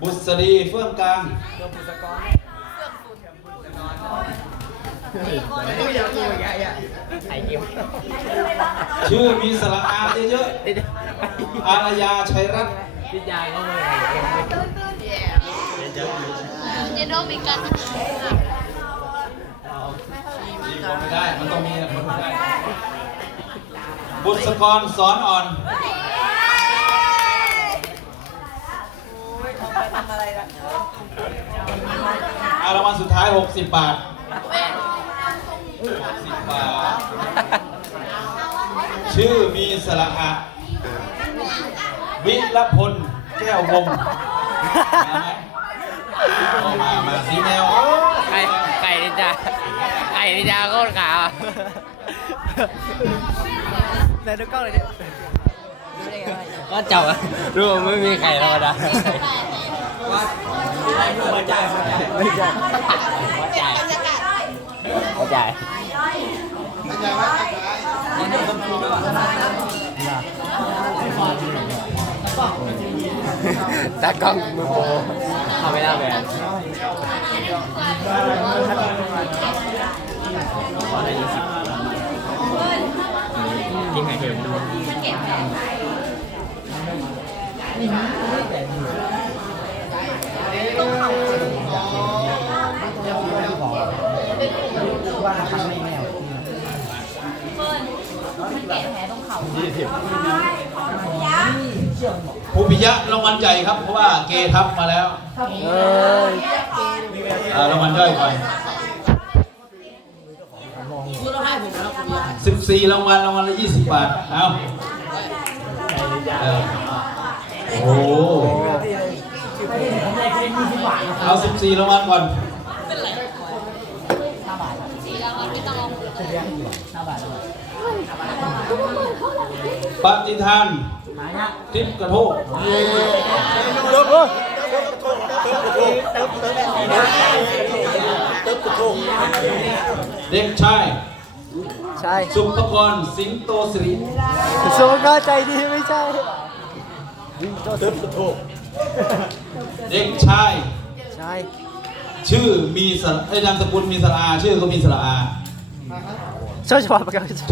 บุษรีเฟื่องกลางเรื่อ้เกมชื่อมีสระอาเยอะๆอารยาชัยรัตน์พิจารณ์ก็ไม่จะโดนมีกันมีคนไม่ได้ มันต้องมีคนไม่ได้ บุษกรสอนอ่อน อารางวัลสุดท้าย 60 บาท60บาท ชื่อมีสระอะวิรพลแก้ววงศ์มาไหมเอามามาสีแมวไก่ไก่นินจาไก่นินจาโคตรขาวไหนดูกล้องเลยดิก็จับอะรู้ว่าไม่มีไข่ธรรมดาหัวใจ หัวใจหัวใจหัวใจตากล้องมือโปรทำไม่ได้แบนกินไข่เค็มดูว่่าทำไม่แน่มันเกะแผลตรงเขาภูปิยะรางวัลใหญ่ครับ เพราะว่าเกทับมาแล้วเอออ่ารางวัลย่อยไปสิบสี่รางวัลรางวัลละยี่สิบบาท เอาโอ้โหเอาสิบสี่รางวัลก่อน ไม่ต้องเอามือเลยปฏิทานทิพย์กระโทกเด็กชายใช่สุภกรสิงโตสิริโซก็ใจดีไม่ใช่เด็กชาย ใช่ ชื่อมีสระไอ้ยนามสกุลมีสระอา ชื่อก็มีสระอา ชอบชอบประกันโ